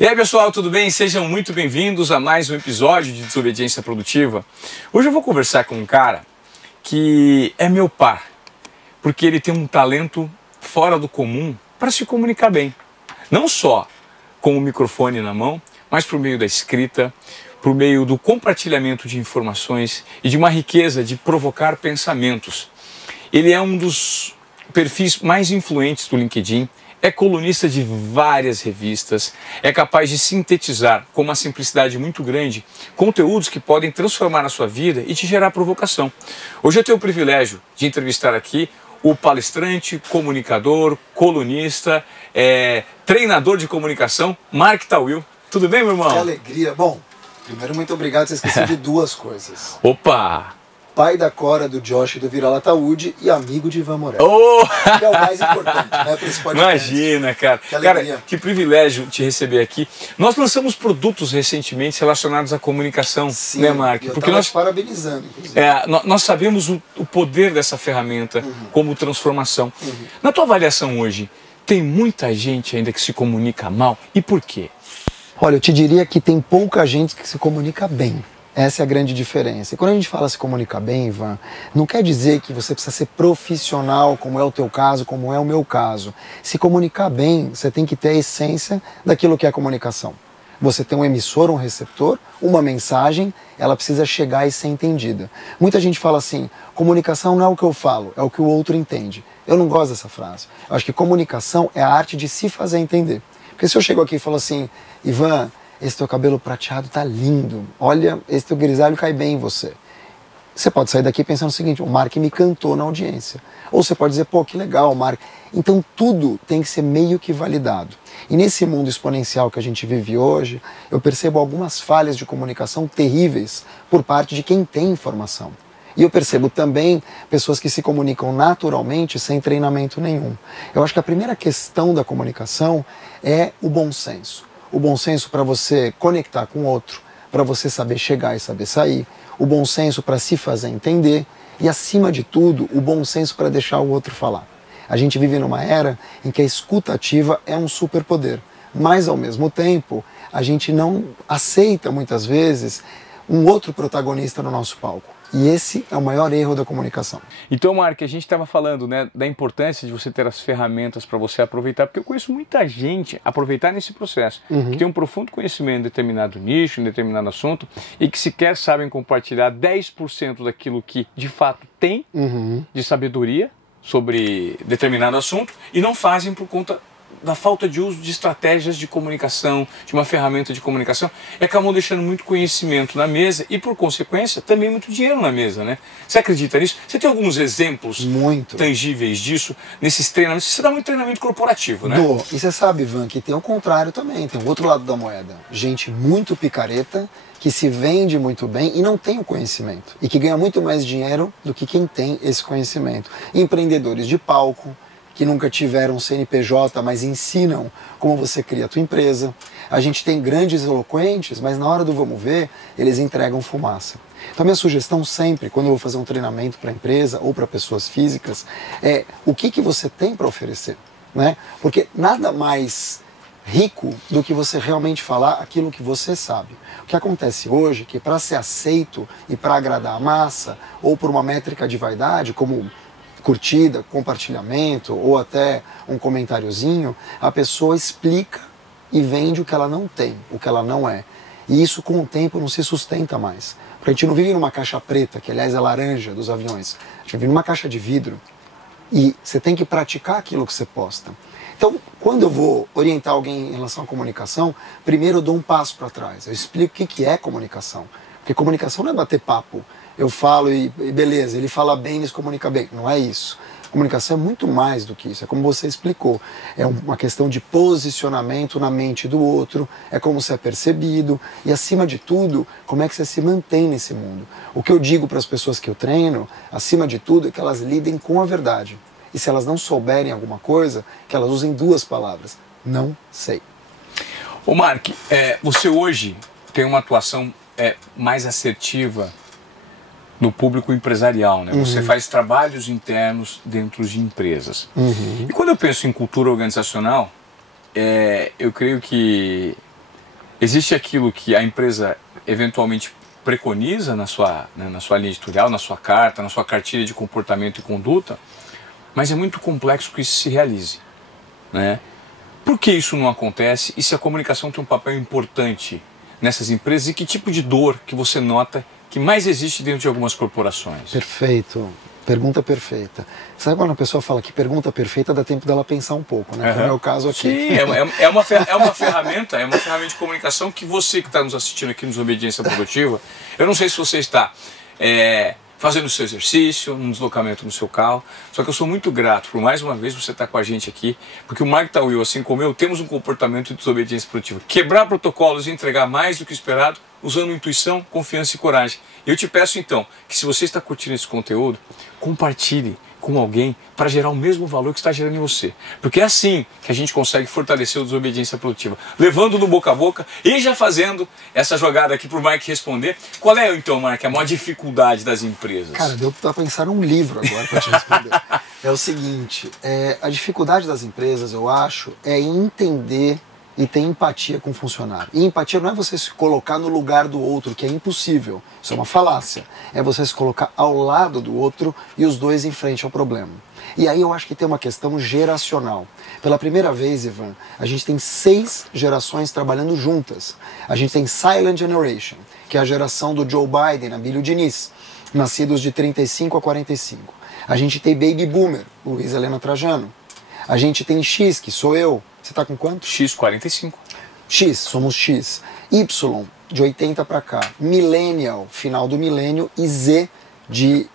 E aí pessoal, tudo bem? Sejam muito bem-vindos a mais um episódio de Desobediência Produtiva. Hoje eu vou conversar com um cara que é meu par, porque ele tem um talento fora do comum para se comunicar bem. Não só com o microfone na mão, mas por meio da escrita, por meio do compartilhamento de informações e de uma riqueza de provocar pensamentos. Ele é um dos perfis mais influentes do LinkedIn, é colunista de várias revistas, é capaz de sintetizar com uma simplicidade muito grande conteúdos que podem transformar a sua vida e te gerar provocação. Hoje eu tenho o privilégio de entrevistar aqui o palestrante, comunicador, colunista, treinador de comunicação, Mark Tawil. Tudo bem, meu irmão? Que alegria. Bom, primeiro, muito obrigado. Você esqueceu de duas coisas. Opa! Pai da Cora, do Josh e do Vira-Lataúde e amigo de Ivan Morel. Oh! Que é o mais importante, né, para esse podcast. Imagina, cara. Que alegria. Cara, que privilégio te receber aqui. Nós lançamos produtos recentemente relacionados à comunicação, Sim, né, Mark? eu Porque tava nós te parabenizando, inclusive. nós sabemos o poder dessa ferramenta como transformação. Na tua avaliação hoje, tem muita gente ainda que se comunica mal. E por quê? Olha, eu te diria que tem pouca gente que se comunica bem. Essa é a grande diferença. E quando a gente fala se comunicar bem, Ivan, não quer dizer que você precisa ser profissional, como é o teu caso, como é o meu caso. Se comunicar bem, você tem que ter a essência daquilo que é a comunicação. Você tem um emissor, um receptor, uma mensagem, ela precisa chegar e ser entendida. Muita gente fala assim, comunicação não é o que eu falo, é o que o outro entende. Eu não gosto dessa frase. Eu acho que comunicação é a arte de se fazer entender. Porque se eu chego aqui e falo assim, Ivan, esse teu cabelo prateado tá lindo, olha, esse teu grisalho cai bem em você. Você pode sair daqui pensando o seguinte, o Mark me cantou na audiência. Ou você pode dizer, pô, que legal, Mark. Então tudo tem que ser meio que validado. E nesse mundo exponencial que a gente vive hoje, eu percebo algumas falhas de comunicação terríveis por parte de quem tem informação. E eu percebo também pessoas que se comunicam naturalmente sem treinamento nenhum. Eu acho que a primeira questão da comunicação é o bom senso. O bom senso para você conectar com o outro, para você saber chegar e saber sair, o bom senso para se fazer entender e, acima de tudo, o bom senso para deixar o outro falar. A gente vive numa era em que a escuta ativa é um superpoder, mas, ao mesmo tempo, a gente não aceita, muitas vezes, um outro protagonista no nosso palco. E esse é o maior erro da comunicação. Então, Mark, a gente estava falando, né, da importância de você ter as ferramentas para você aproveitar, porque eu conheço muita gente aproveitar nesse processo, que tem um profundo conhecimento em determinado nicho, em determinado assunto, e que sequer sabem compartilhar 10% daquilo que de fato tem de sabedoria sobre determinado assunto e não fazem por conta da falta de uso de estratégias de comunicação, de uma ferramenta de comunicação, e acabam deixando muito conhecimento na mesa e, por consequência, também muito dinheiro na mesa, né? Você acredita nisso? Você tem alguns exemplos tangíveis disso nesses treinamentos? Você dá muito treinamento corporativo, né? Dou. E você sabe, Ivan, que tem o contrário também, tem o outro lado da moeda. Gente muito picareta, que se vende muito bem e não tem o conhecimento. E que ganha muito mais dinheiro do que quem tem esse conhecimento. Empreendedores de palco, que nunca tiveram CNPJ, mas ensinam como você cria a tua empresa. A gente tem grandes eloquentes, mas na hora do vamos ver, eles entregam fumaça. Então, minha sugestão sempre, quando eu vou fazer um treinamento para empresa ou para pessoas físicas, é o que você tem para oferecer, né? Porque nada mais rico do que você realmente falar aquilo que você sabe. O que acontece hoje é que para ser aceito e para agradar a massa, ou por uma métrica de vaidade, como curtida, compartilhamento ou até um comentáriozinho, a pessoa explica e vende o que ela não tem, o que ela não é. E isso com o tempo não se sustenta mais. Porque a gente não vive numa caixa preta, que aliás é laranja dos aviões. A gente vive numa caixa de vidro. E você tem que praticar aquilo que você posta. Então, quando eu vou orientar alguém em relação à comunicação, primeiro eu dou um passo para trás. Eu explico o que é comunicação. Porque comunicação não é bater papo. Eu falo e beleza, ele fala bem, ele se comunica bem. Não é isso. Comunicação é muito mais do que isso. É como você explicou. É uma questão de posicionamento na mente do outro, é como você é percebido e, acima de tudo, como é que você se mantém nesse mundo. O que eu digo para as pessoas que eu treino, acima de tudo, é que elas lidem com a verdade. E se elas não souberem alguma coisa, que elas usem duas palavras. Não sei. Ô Mark, você hoje tem uma atuação mais assertiva no público empresarial, né? Você faz trabalhos internos dentro de empresas. E quando eu penso em cultura organizacional, eu creio que Existe aquilo que a empresa eventualmente preconiza na sua linha editorial, na sua carta, na sua cartilha de comportamento e conduta, mas é muito complexo que isso se realize, né? Por que isso não acontece e se a comunicação tem um papel importante nessas empresas e que tipo de dor que você nota que mais existe dentro de algumas corporações? Perfeito. Pergunta perfeita. Sabe quando a pessoa fala que pergunta perfeita, dá tempo dela pensar um pouco, né? Uhum. É o meu caso aqui. Sim, é uma ferramenta de comunicação que você que está nos assistindo aqui nos Obediência Produtiva, eu não sei se você está fazendo o seu exercício, um deslocamento no seu carro, só que eu sou muito grato por mais uma vez você estar com a gente aqui, porque o Mark Tawil, assim como eu, temos um comportamento de desobediência produtiva. Quebrar protocolos e entregar mais do que esperado, usando intuição, confiança e coragem. Eu te peço então, que se você está curtindo esse conteúdo, compartilhe com alguém para gerar o mesmo valor que está gerando em você. Porque é assim que a gente consegue fortalecer a desobediência produtiva. Levando no boca a boca e já fazendo essa jogada aqui para o Mark responder. Qual é então, Mark, a maior dificuldade das empresas? Cara, deu para pensar num livro agora para te responder. É o seguinte, a dificuldade das empresas, eu acho, é entender e ter empatia com o funcionário. E empatia não é você se colocar no lugar do outro, que é impossível. Isso é uma falácia. É você se colocar ao lado do outro e os dois em frente ao problema. E aí eu acho que tem uma questão geracional. Pela primeira vez, Ivan, a gente tem 6 gerações trabalhando juntas. A gente tem Silent Generation, que é a geração do Joe Biden, Abílio Diniz, nascidos de 35 a 45. A gente tem Baby Boomer, Luiz Helena Trajano. A gente tem X, que sou eu. Você tá com quanto? X, 45. X, somos X. Y, de 80 para cá. Millennial, final do milênio. E Z, de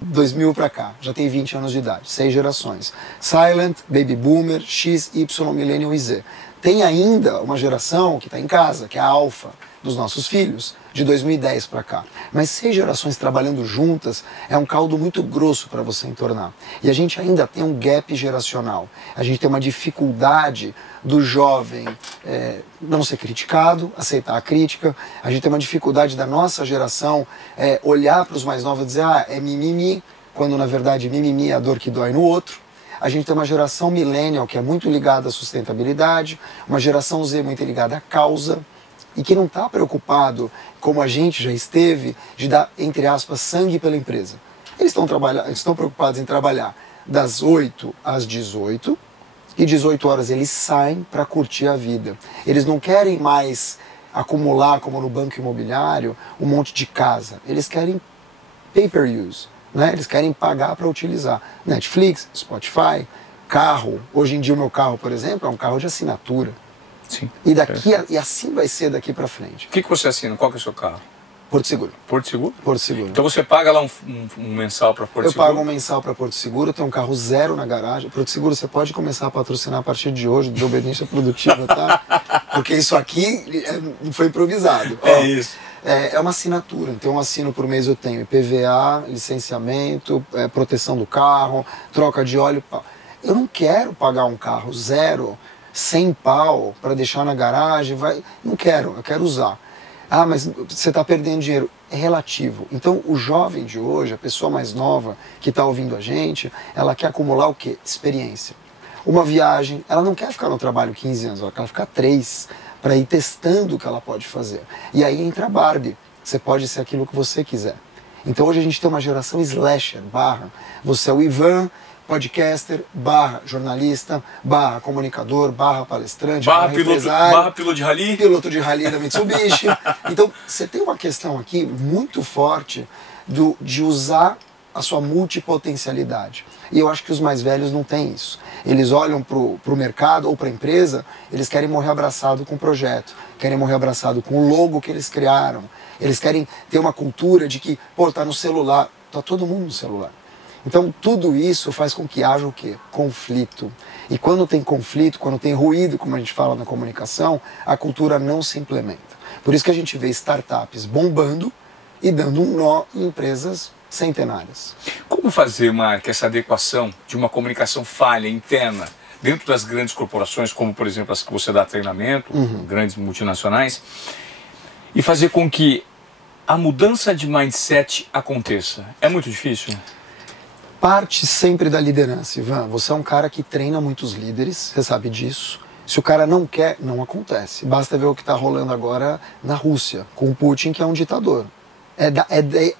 2000 para cá. Já tem 20 anos de idade. 6 gerações. Silent, Baby Boomer, X, Y, Millennial e Z. Tem ainda uma geração que está em casa, que é a Alpha, dos nossos filhos, de 2010 para cá. Mas 6 gerações trabalhando juntas é um caldo muito grosso para você entornar. E a gente ainda tem um gap geracional. A gente tem uma dificuldade do jovem não ser criticado, aceitar a crítica. A gente tem uma dificuldade da nossa geração olhar para os mais novos e dizer é mimimi, quando na verdade mimimi é a dor que dói no outro. A gente tem uma geração millennial que é muito ligada à sustentabilidade, uma geração Z muito ligada à causa, e que não está preocupado, como a gente já esteve, de dar, entre aspas, sangue pela empresa. Eles estão preocupados em trabalhar das 8 às 18, e 18 horas eles saem para curtir a vida. Eles não querem mais acumular, como no banco imobiliário, um monte de casa. Eles querem pay-per-use, né? Eles querem pagar para utilizar. Netflix, Spotify, carro. Hoje em dia o meu carro, por exemplo, é um carro de assinatura. Sim. E assim vai ser daqui para frente. O que você assina? Qual que é o seu carro? Porto Seguro. Porto Seguro? Porto Seguro. Então você paga lá um mensal para Porto Seguro? Eu pago um mensal para Porto Seguro, eu tenho um carro 0 na garagem. Porto Seguro, você pode começar a patrocinar a partir de hoje, Desobediência Produtiva, tá? Porque isso aqui foi improvisado. Isso. É uma assinatura, então eu assino por mês, eu tenho IPVA, licenciamento, proteção do carro, troca de óleo. Eu não quero pagar um carro 0, 100 pau para deixar na garagem, não quero, eu quero usar. Mas você está perdendo dinheiro. É relativo. Então o jovem de hoje, a pessoa mais nova que está ouvindo a gente, ela quer acumular o quê? Experiência. Uma viagem, ela não quer ficar no trabalho 15 anos, ela quer ficar 3, para ir testando o que ela pode fazer. E aí entra a Barbie, você pode ser aquilo que você quiser. Então hoje a gente tem uma geração slasher, você é o Ivan, podcaster, jornalista, comunicador, palestrante, empresário, piloto de rally. Piloto de rally da Mitsubishi. Então, você tem uma questão aqui muito forte de usar a sua multipotencialidade. E eu acho que os mais velhos não têm isso. Eles olham para o mercado ou para a empresa, eles querem morrer abraçado com o projeto, querem morrer abraçado com o logo que eles criaram. Eles querem ter uma cultura de que, tá no celular, tá todo mundo no celular. Então, tudo isso faz com que haja o quê? Conflito. E quando tem conflito, quando tem ruído, como a gente fala na comunicação, a cultura não se implementa. Por isso que a gente vê startups bombando e dando um nó em empresas centenárias. Como fazer, Mark, essa adequação de uma comunicação falha interna dentro das grandes corporações, como, por exemplo, as que você dá treinamento, grandes multinacionais, e fazer com que a mudança de mindset aconteça? É muito difícil? Parte sempre da liderança, Ivan. Você é um cara que treina muitos líderes, você sabe disso. Se o cara não quer, não acontece. Basta ver o que está rolando agora na Rússia, com o Putin, que é um ditador.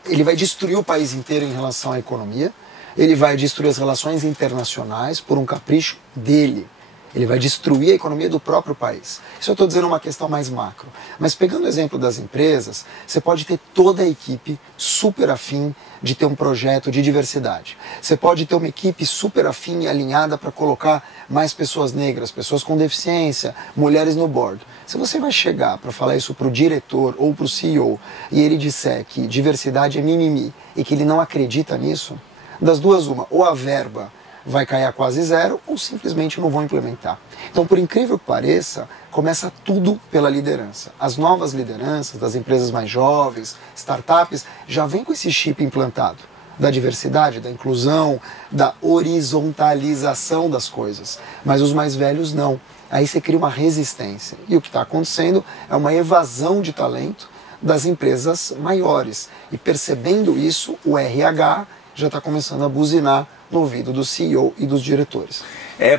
Ele vai destruir o país inteiro em relação à economia, ele vai destruir as relações internacionais por um capricho dele. Ele vai destruir a economia do próprio país. Isso eu estou dizendo uma questão mais macro. Mas pegando o exemplo das empresas, você pode ter toda a equipe super afim de ter um projeto de diversidade. Você pode ter uma equipe super afim e alinhada para colocar mais pessoas negras, pessoas com deficiência, mulheres no board. Se você vai chegar para falar isso para o diretor ou para o CEO e ele disser que diversidade é mimimi e que ele não acredita nisso, das duas uma, ou a verba vai cair a quase zero ou simplesmente não vão implementar. Então, por incrível que pareça, começa tudo pela liderança. As novas lideranças das empresas mais jovens, startups, já vêm com esse chip implantado da diversidade, da inclusão, da horizontalização das coisas. Mas os mais velhos não. Aí você cria uma resistência. E o que está acontecendo é uma evasão de talento das empresas maiores. E percebendo isso, o RH já está começando a buzinar no ouvido do CEO e dos diretores.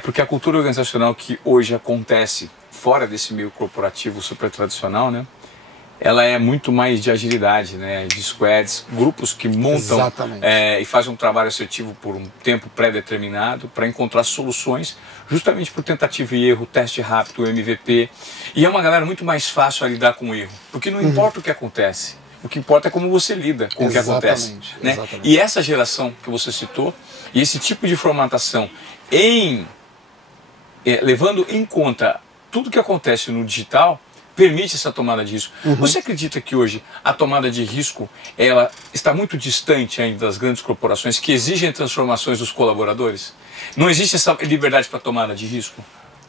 Porque a cultura organizacional que hoje acontece fora desse meio corporativo super tradicional, né? Ela é muito mais de agilidade, né? De squads, grupos que montam e fazem um trabalho assertivo por um tempo pré-determinado para encontrar soluções justamente por tentativa e erro, teste rápido, MVP. E é uma galera muito mais fácil a lidar com o erro, porque não importa o que acontece. O que importa é como você lida com o que acontece. Né? E essa geração que você citou, e esse tipo de formatação, levando em conta tudo que acontece no digital, permite essa tomada de risco. Você acredita que hoje a tomada de risco ela está muito distante ainda das grandes corporações que exigem transformações dos colaboradores? Não existe essa liberdade para tomada de risco?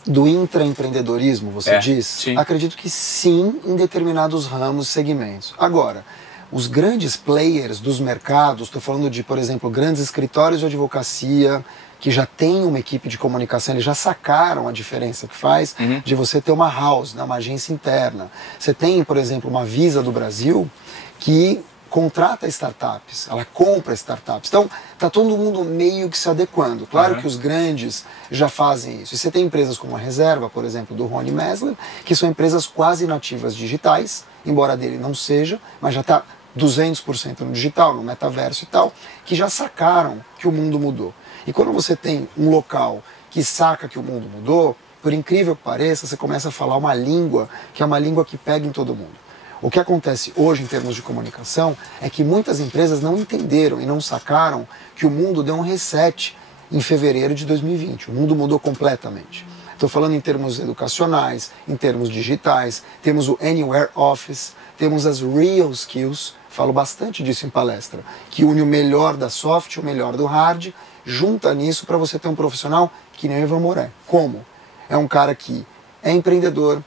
Do intraempreendedorismo, você diz? Sim. Acredito que sim, em determinados ramos, segmentos. Agora, os grandes players dos mercados, estou falando de, por exemplo, grandes escritórios de advocacia, que já têm uma equipe de comunicação, eles já sacaram a diferença que faz de você ter uma house, né, uma agência interna. Você tem, por exemplo, uma Visa do Brasil que contrata startups, ela compra startups. Então, está todo mundo meio que se adequando. Claro que os grandes já fazem isso. E você tem empresas como a Reserva, por exemplo, do Rony Mesler, que são empresas quase nativas digitais, embora dele não seja, mas já está 200% no digital, no metaverso e tal, que já sacaram que o mundo mudou. E quando você tem um local que saca que o mundo mudou, por incrível que pareça, você começa a falar uma língua que é uma língua que pega em todo mundo. O que acontece hoje em termos de comunicação é que muitas empresas não entenderam e não sacaram que o mundo deu um reset em fevereiro de 2020. O mundo mudou completamente. Estou falando em termos educacionais, em termos digitais, temos o Anywhere Office, temos as Real Skills, falo bastante disso em palestra, que une o melhor da soft e o melhor do hard, junta nisso para você ter um profissional que nem o Ivan Moré. Como? É um cara que é empreendedor,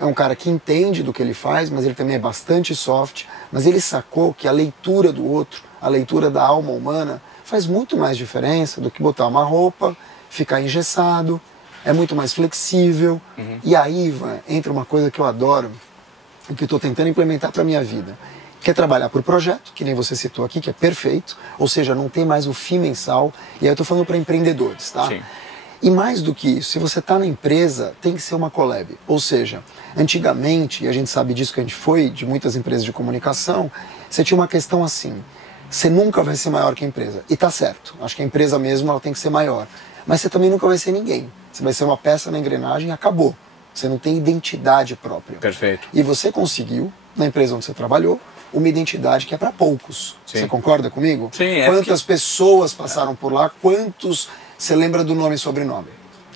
é um cara que entende do que ele faz, mas ele também é bastante soft, mas ele sacou que a leitura do outro, a leitura da alma humana, faz muito mais diferença do que botar uma roupa, ficar engessado, é muito mais flexível. E aí, Ivan, entra uma coisa que eu adoro, o que eu estou tentando implementar para a minha vida. Quer trabalhar por projeto, que nem você citou aqui, que é perfeito, ou seja, não tem mais o FII mensal, e aí eu estou falando para empreendedores, tá? Sim. E mais do que isso, se você está na empresa, tem que ser uma collab. Ou seja, antigamente, e a gente sabe disso que a gente foi de muitas empresas de comunicação, você tinha uma questão assim, você nunca vai ser maior que a empresa. E tá certo, acho que a empresa mesmo ela tem que ser maior. Mas você também nunca vai ser ninguém. Você vai ser uma peça na engrenagem e acabou. Você não tem identidade própria. Perfeito. E você conseguiu, na empresa onde você trabalhou, uma identidade que é para poucos. Sim. Você concorda comigo? Sim. Quantas pessoas passaram por lá, quantos você lembra do nome e sobrenome?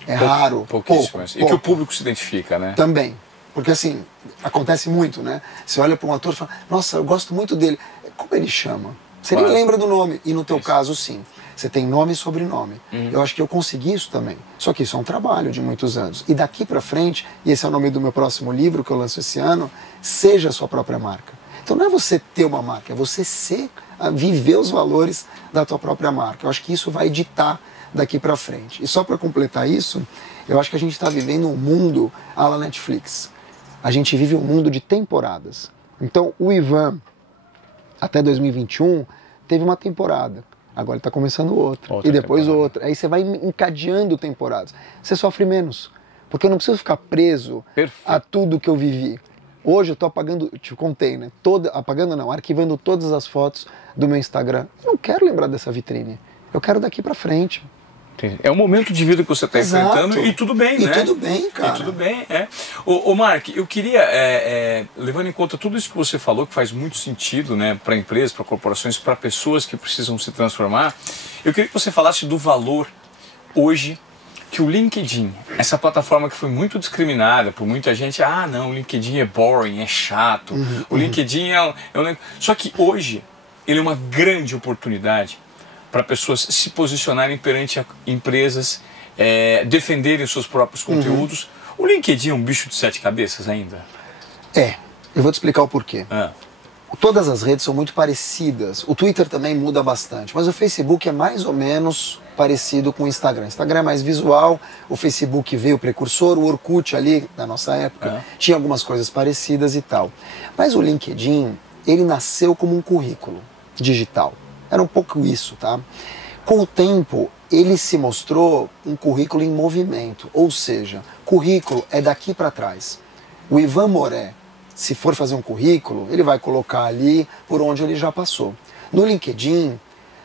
É raro, pouco. E que o público se identifica, né? Também. Porque assim, acontece muito, né? Você olha para um ator e fala, nossa, eu gosto muito dele. Como ele chama? Você nem lembra do nome. E no teu caso, sim. Você tem nome e sobrenome. Eu acho que eu consegui isso também. Só que isso é um trabalho de muitos anos. E daqui para frente, e esse é o nome do meu próximo livro que eu lanço esse ano, seja a sua própria marca. Então não é você ter uma marca, é você viver os valores da tua própria marca. Eu acho que isso vai ditar daqui para frente. E só para completar isso, eu acho que a gente está vivendo um mundo à la Netflix. A gente vive um mundo de temporadas. Então o Ivan, até 2021, teve uma temporada. Agora ele está começando outra e depois outra. Aí você vai encadeando temporadas. Você sofre menos. Porque eu não preciso ficar preso a tudo que eu vivi. Hoje eu estou apagando, te contei, né? Arquivando todas as fotos do meu Instagram. Eu não quero lembrar dessa vitrine. Eu quero daqui para frente. É o momento de vida que você está enfrentando e tudo bem, né? E tudo bem, cara. E tudo bem, é. Ô Mark, eu queria, levando em conta tudo isso que você falou, que faz muito sentido, né, para empresas, para corporações, para pessoas que precisam se transformar, eu queria que você falasse do valor hoje que o LinkedIn, essa plataforma que foi muito discriminada por muita gente, não, o LinkedIn é boring, é chato, o LinkedIn Só que hoje ele é uma grande oportunidade para pessoas se posicionarem perante empresas, defenderem os seus próprios conteúdos. O LinkedIn é um bicho de 7 cabeças ainda? Eu vou te explicar o porquê. Todas as redes são muito parecidas. O Twitter também muda bastante, mas o Facebook é mais ou menos parecido com o Instagram. O Instagram é mais visual, o Facebook veio precursor, o Orkut ali, na nossa época, tinha algumas coisas parecidas e tal. Mas o LinkedIn, ele nasceu como um currículo digital. Era um pouco isso, tá? Com o tempo, ele se mostrou um currículo em movimento, ou seja, currículo é daqui para trás. O Ivan Moré, se for fazer um currículo, ele vai colocar ali por onde ele já passou. No LinkedIn,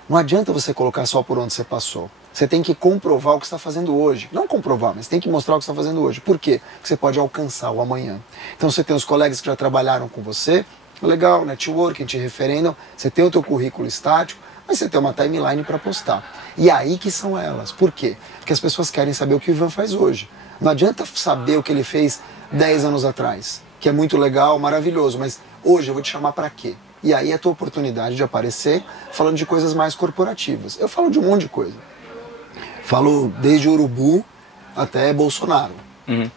não adianta você colocar só por onde você passou. Você tem que comprovar o que você está fazendo hoje. Não comprovar, mas tem que mostrar o que você está fazendo hoje. Por quê? Porque você pode alcançar o amanhã. Então você tem os colegas que já trabalharam com você, legal, networking, te referendam, você tem o teu currículo estático, mas você tem uma timeline para postar. E aí que são elas. Por quê? Porque as pessoas querem saber o que o Ivan faz hoje. Não adianta saber o que ele fez 10 anos atrás, que é muito legal, maravilhoso, mas hoje eu vou te chamar para quê? E aí é a tua oportunidade de aparecer falando de coisas mais corporativas. Eu falo de um monte de coisa. Falo desde Urubu até Bolsonaro.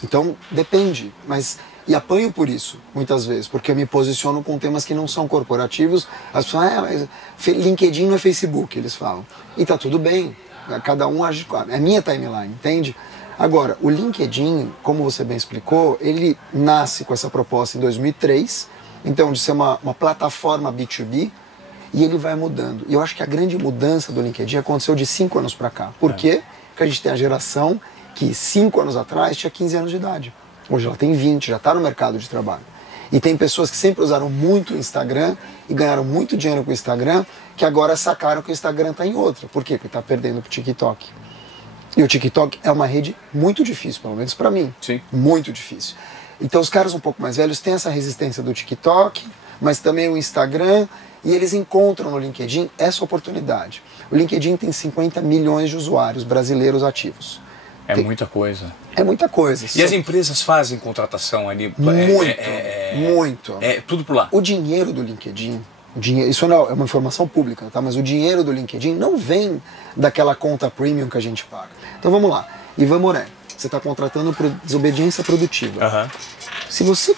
Então depende, mas... E apanho por isso, muitas vezes, porque eu me posiciono com temas que não são corporativos. As pessoas mas LinkedIn não é Facebook, eles falam. E tá tudo bem, cada um age, é minha timeline, entende? Agora, o LinkedIn, como você bem explicou, ele nasce com essa proposta em 2003, então de ser uma plataforma B2B, e ele vai mudando. E eu acho que a grande mudança do LinkedIn aconteceu de 5 anos para cá. Por quê? Porque a gente tem a geração que 5 anos atrás tinha 15 anos de idade. Hoje ela tem 20, já está no mercado de trabalho. E tem pessoas que sempre usaram muito o Instagram e ganharam muito dinheiro com o Instagram, que agora sacaram que o Instagram está em outra. Por quê? Porque está perdendo para o TikTok. E o TikTok é uma rede muito difícil, pelo menos para mim. Sim. Muito difícil. Então os caras um pouco mais velhos têm essa resistência do TikTok, mas também o Instagram, e eles encontram no LinkedIn essa oportunidade. O LinkedIn tem 50 milhões de usuários brasileiros ativos. É muita coisa. É muita coisa. E as empresas fazem contratação ali? Muito. É tudo por lá. O dinheiro do LinkedIn, isso não é uma informação pública, tá? Mas o dinheiro do LinkedIn não vem daquela conta premium que a gente paga. Então vamos lá. Ivan Moré, você está contratando por desobediência produtiva. Se você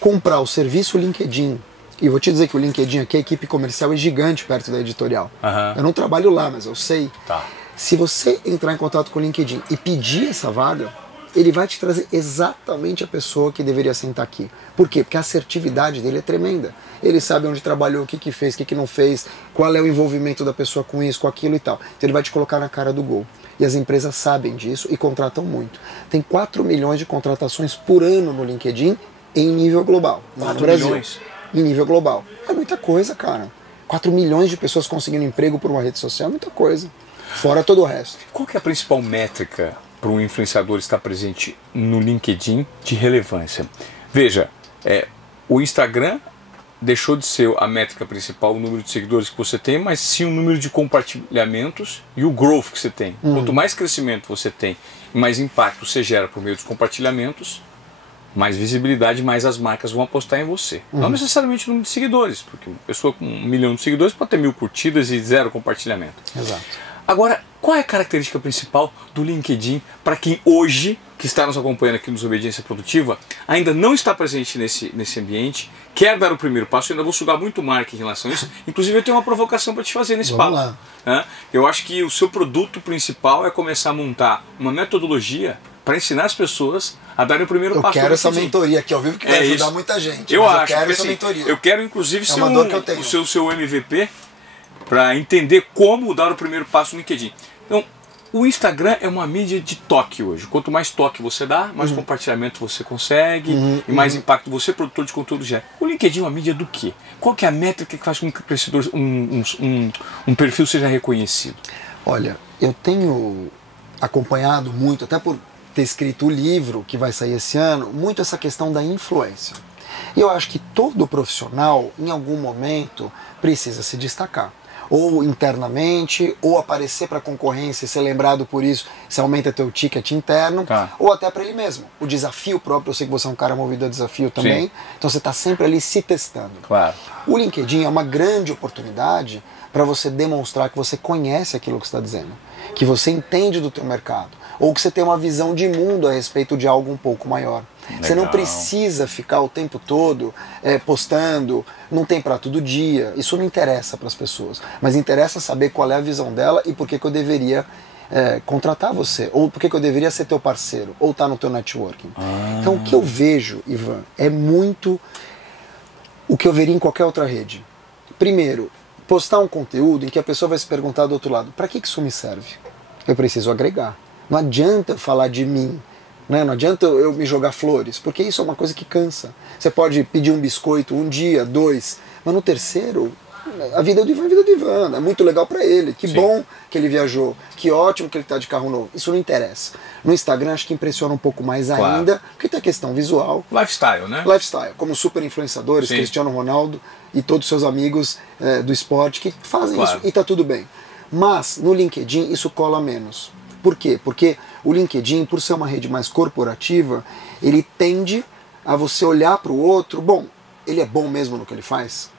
comprar o serviço LinkedIn, e vou te dizer que o LinkedIn aqui, a equipe comercial é gigante perto da editorial. Eu não trabalho lá, mas eu sei. Tá. Se você entrar em contato com o LinkedIn e pedir essa vaga, ele vai te trazer exatamente a pessoa que deveria sentar aqui. Por quê? Porque a assertividade dele é tremenda. Ele sabe onde trabalhou, o que fez, o que não fez, qual é o envolvimento da pessoa com isso, com aquilo e tal. Então ele vai te colocar na cara do gol. E as empresas sabem disso e contratam muito. Tem 4 milhões de contratações por ano no LinkedIn em nível global. 4 milhões? Em nível global. É muita coisa, cara. 4 milhões de pessoas conseguindo emprego por uma rede social é muita coisa. Fora todo o resto. Qual que é a principal métrica para um influenciador estar presente no LinkedIn de relevância? Veja, o Instagram deixou de ser a métrica principal, o número de seguidores que você tem, mas sim o número de compartilhamentos e o growth que você tem. Quanto mais crescimento você tem e mais impacto você gera por meio dos compartilhamentos, mais visibilidade, mais as marcas vão apostar em você. Não necessariamente o número de seguidores, porque uma pessoa com 1 milhão de seguidores pode ter 1000 curtidas e 0 compartilhamento. Exato. Agora, qual é a característica principal do LinkedIn para quem hoje, que está nos acompanhando aqui no Desobediência Produtiva, ainda não está presente nesse ambiente, quer dar o primeiro passo? Eu ainda vou sugar muito marca em relação a isso. Inclusive eu tenho uma provocação para te fazer nesse papo. Vamos lá. Eu acho que o seu produto principal é começar a montar uma metodologia para ensinar as pessoas a darem o primeiro passo. Eu quero essa mentoria aqui ao vivo que vai ajudar muita gente. Eu acho. Eu quero essa mentoria. Eu quero inclusive ser o seu MVP para entender como dar o primeiro passo no LinkedIn. Então, o Instagram é uma mídia de toque hoje. Quanto mais toque você dá, mais compartilhamento você consegue e mais impacto você, produtor de conteúdo, gera. O LinkedIn é uma mídia do quê? Qual que é a métrica que faz com que o crescedor, um perfil seja reconhecido? Olha, eu tenho acompanhado muito, até por ter escrito o livro que vai sair esse ano, muito essa questão da influência. E eu acho que todo profissional, em algum momento, precisa se destacar. Ou internamente, ou aparecer para a concorrência e ser lembrado por isso, você aumenta teu ticket interno, ou até para ele mesmo. O desafio próprio, eu sei que você é um cara movido a desafio também, então você está sempre ali se testando. Claro. O LinkedIn é uma grande oportunidade para você demonstrar que você conhece aquilo que você está dizendo, que você entende do teu mercado, ou que você tem uma visão de mundo a respeito de algo um pouco maior. Legal. Você não precisa ficar o tempo todo postando, não tem para todo dia, isso não interessa para as pessoas, mas interessa saber qual é a visão dela e por que eu deveria contratar você, ou por que eu deveria ser teu parceiro, ou estar no teu networking. Então o que eu vejo, Ivan, é muito o que eu veria em qualquer outra rede. Primeiro, postar um conteúdo em que a pessoa vai se perguntar do outro lado, para que isso me serve? Eu preciso agregar. Não adianta eu falar de mim, né? Não adianta eu me jogar flores, porque isso é uma coisa que cansa. Você pode pedir um biscoito um dia, 2, mas no terceiro, a vida do Ivan é a vida do Ivan. É muito legal para ele. Que bom que ele viajou, que ótimo que ele está de carro novo. Isso não interessa. No Instagram acho que impressiona um pouco mais ainda, porque tem a questão visual. Lifestyle, né? Lifestyle, como super influenciadores, Cristiano Ronaldo e todos os seus amigos do esporte que fazem isso, e tá tudo bem. Mas no LinkedIn isso cola menos. Por quê? Porque o LinkedIn, por ser uma rede mais corporativa, ele tende a você olhar para o outro, bom, ele é bom mesmo no que ele faz?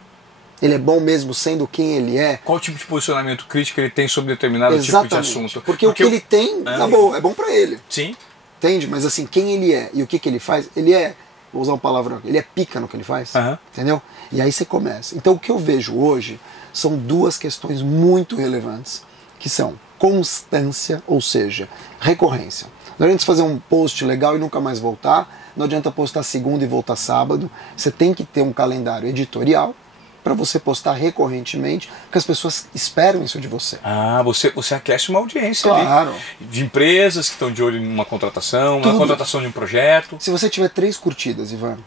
Ele é bom mesmo sendo quem ele é? Qual tipo de posicionamento crítico ele tem sobre determinado tipo de assunto? Porque o que ele tem, tá bom, é bom para ele. Sim. Entende? Mas assim, quem ele é e o que ele faz, ele é, vou usar uma palavra, ele é pica no que ele faz. Entendeu? E aí você começa. Então o que eu vejo hoje são duas questões muito relevantes, que são constância, ou seja, recorrência. Não adianta fazer um post legal e nunca mais voltar, não adianta postar segunda e voltar sábado, você tem que ter um calendário editorial para você postar recorrentemente, porque as pessoas esperam isso de você. Você aquece uma audiência ali, de empresas que estão de olho em uma contratação, uma contratação de um projeto. Se você tiver 3 curtidas, Ivan,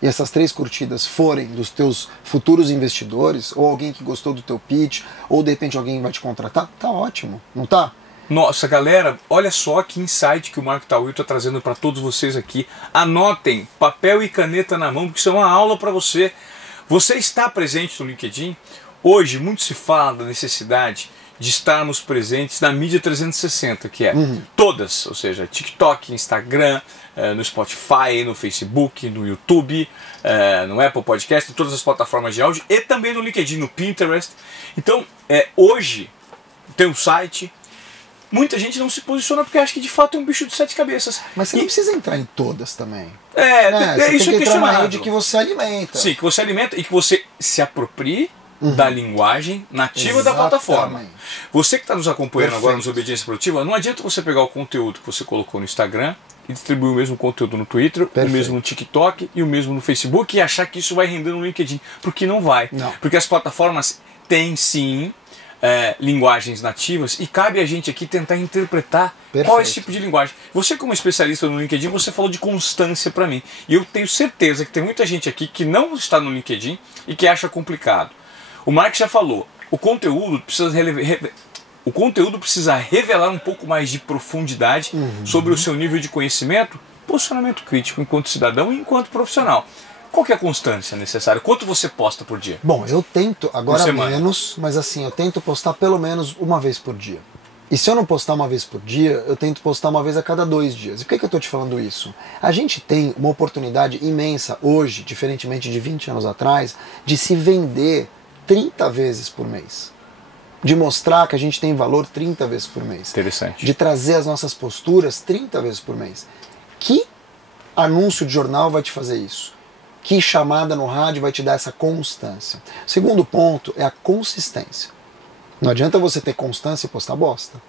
e essas 3 curtidas forem dos teus futuros investidores, ou alguém que gostou do teu pitch, ou de repente alguém vai te contratar, tá ótimo, não tá? Nossa, galera, olha só que insight que o Marco Tawil está trazendo para todos vocês aqui. Anotem, papel e caneta na mão, porque isso é uma aula para você. Você está presente no LinkedIn? Hoje, muito se fala da necessidade de estarmos presentes na mídia 360, que é todas, ou seja, TikTok, Instagram, no Spotify, no Facebook, no YouTube, no Apple Podcast, em todas as plataformas de áudio e também no LinkedIn, no Pinterest. Então, hoje tem um site. Muita gente não se posiciona porque acha que de fato é um bicho de 7 cabeças. Mas você não precisa entrar em todas também. Você isso tem que entrar na rede que você alimenta. Sim, que você alimenta e que você se aproprie da linguagem nativa da plataforma. Você que está nos acompanhando agora nos Obediência Produtiva, não adianta você pegar o conteúdo que você colocou no Instagram e distribuir o mesmo conteúdo no Twitter, o mesmo no TikTok e o mesmo no Facebook e achar que isso vai render no LinkedIn, porque não vai. Porque as plataformas têm sim linguagens nativas e cabe a gente aqui tentar interpretar qual é esse tipo de linguagem. Você como especialista no LinkedIn, você falou de constância para mim. E eu tenho certeza que tem muita gente aqui que não está no LinkedIn e que acha complicado. O Mark já falou, o conteúdo precisa revelar um pouco mais de profundidade sobre o seu nível de conhecimento, posicionamento crítico enquanto cidadão e enquanto profissional. Qual que é a constância necessária? Quanto você posta por dia? Bom, eu tento, agora menos, mas assim, eu tento postar pelo menos uma vez por dia. E se eu não postar uma vez por dia, eu tento postar uma vez a cada 2 dias. E por que eu estou te falando isso? A gente tem uma oportunidade imensa hoje, diferentemente de 20 anos atrás, de se vender 30 vezes por mês. De mostrar que a gente tem valor 30 vezes por mês. Interessante. De trazer as nossas posturas 30 vezes por mês. Que anúncio de jornal vai te fazer isso? Que chamada no rádio vai te dar essa constância? Segundo ponto é a consistência. Não adianta você ter constância e postar bosta.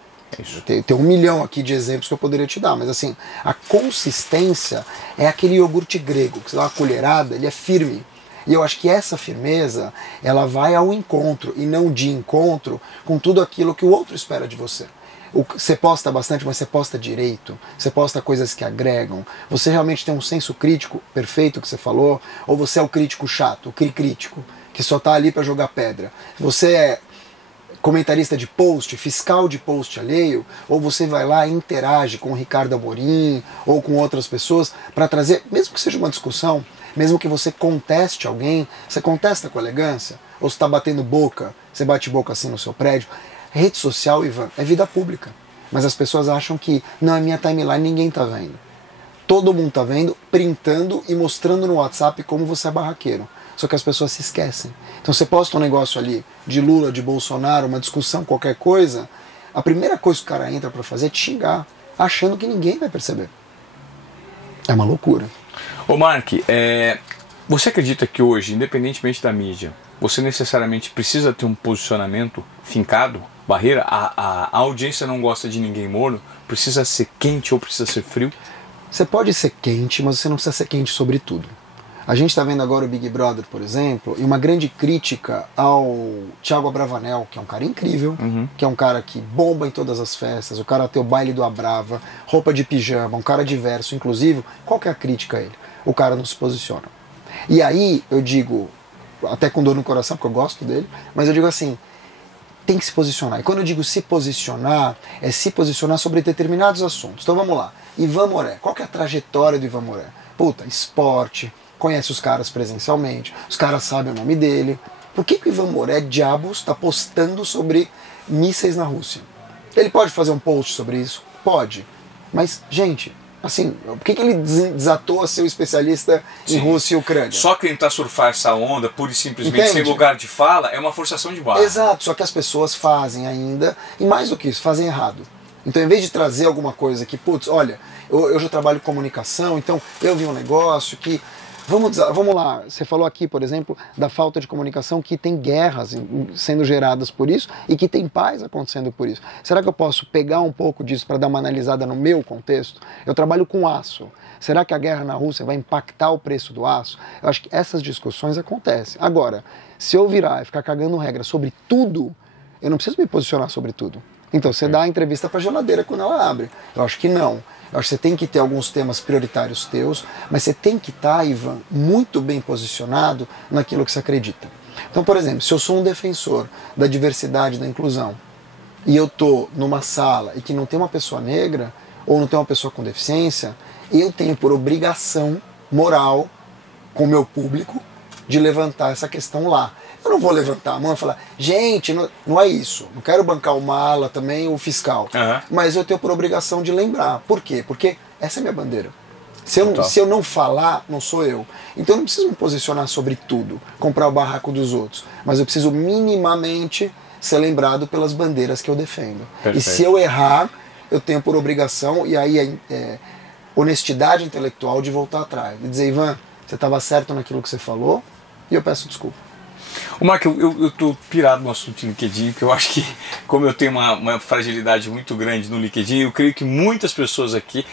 Tem 1 milhão aqui de exemplos que eu poderia te dar, mas assim, a consistência é aquele iogurte grego, que você dá uma colherada, ele é firme. E eu acho que essa firmeza, ela vai ao encontro e não de encontro com tudo aquilo que o outro espera de você. Você posta bastante, mas você posta direito, você posta coisas que agregam, você realmente tem um senso crítico perfeito que você falou, ou você é o crítico chato, o crítico, que só tá ali para jogar pedra. Você é comentarista de post, fiscal de post alheio, ou você vai lá e interage com o Ricardo Amorim ou com outras pessoas para trazer, mesmo que seja uma discussão, mesmo que você conteste alguém, você contesta com elegância, ou você está batendo boca, você bate boca assim no seu prédio. Rede social, Ivan, é vida pública, mas as pessoas acham que não é minha timeline, ninguém está vendo. Todo mundo está vendo, printando e mostrando no WhatsApp como você é barraqueiro. Só que as pessoas se esquecem. Então você posta um negócio ali de Lula, de Bolsonaro, uma discussão, qualquer coisa, a primeira coisa que o cara entra para fazer é te xingar, achando que ninguém vai perceber. É uma loucura. Ô Mark, você acredita que hoje, independentemente da mídia, você necessariamente precisa ter um posicionamento fincado? Barreira? A audiência não gosta de ninguém morno? Precisa ser quente ou precisa ser frio? Você pode ser quente, mas você não precisa ser quente sobre tudo. A gente está vendo agora o Big Brother, por exemplo, e uma grande crítica ao Thiago Abravanel, que é um cara incrível, que é um cara que bomba em todas as festas, o cara tem o baile do Abrava, roupa de pijama, um cara diverso, inclusive. Qual que é a crítica a ele? O cara não se posiciona. E aí eu digo, até com dor no coração, porque eu gosto dele, mas eu digo assim, tem que se posicionar. E quando eu digo se posicionar, é se posicionar sobre determinados assuntos. Então vamos lá. Ivan Moré. Qual que é a trajetória do Ivan Moré? Puta, esporte, conhece os caras presencialmente, os caras sabem o nome dele. Por que o Ivan Moré, diabos, está postando sobre mísseis na Rússia? Ele pode fazer um post sobre isso? Pode. Mas, gente, assim, por que ele desatou a ser um especialista em Rússia e Ucrânia? Só tentar surfar essa onda, pura e simplesmente, sem lugar de fala, é uma forçação de barra. Exato, só que as pessoas fazem ainda, e mais do que isso, fazem errado. Então, em vez de trazer alguma coisa que, putz, olha, eu já trabalho com comunicação, então eu vi um negócio que... Vamos lá, você falou aqui, por exemplo, da falta de comunicação, que tem guerras sendo geradas por isso e que tem paz acontecendo por isso. Será que eu posso pegar um pouco disso para dar uma analisada no meu contexto? Eu trabalho com aço. Será que a guerra na Rússia vai impactar o preço do aço? Eu acho que essas discussões acontecem. Agora, se eu virar e ficar cagando regra sobre tudo, eu não preciso me posicionar sobre tudo. Então você dá a entrevista para a geladeira quando ela abre. Eu acho que não. Eu acho que você tem que ter alguns temas prioritários teus, mas você tem que estar, Ivan, muito bem posicionado naquilo que você acredita. Então, por exemplo, se eu sou um defensor da diversidade e da inclusão, e eu estou numa sala e que não tem uma pessoa negra, ou não tem uma pessoa com deficiência, eu tenho por obrigação moral com o meu público de levantar essa questão lá. Eu não vou levantar a mão e falar, gente, não é isso. Não quero bancar o mala também, o fiscal. Mas eu tenho por obrigação de lembrar. Por quê? Porque essa é a minha bandeira. Se eu não falar, não sou eu. Então eu não preciso me posicionar sobre tudo, comprar o barraco dos outros. Mas eu preciso minimamente ser lembrado pelas bandeiras que eu defendo. Perfeito. E se eu errar, eu tenho por obrigação, e aí honestidade intelectual de voltar atrás. De dizer, Ivan, você estava certo naquilo que você falou, e eu peço desculpa. O Mark, eu tô pirado no assunto LinkedIn, porque eu acho que, como eu tenho uma fragilidade muito grande no LinkedIn, eu creio que muitas pessoas aqui...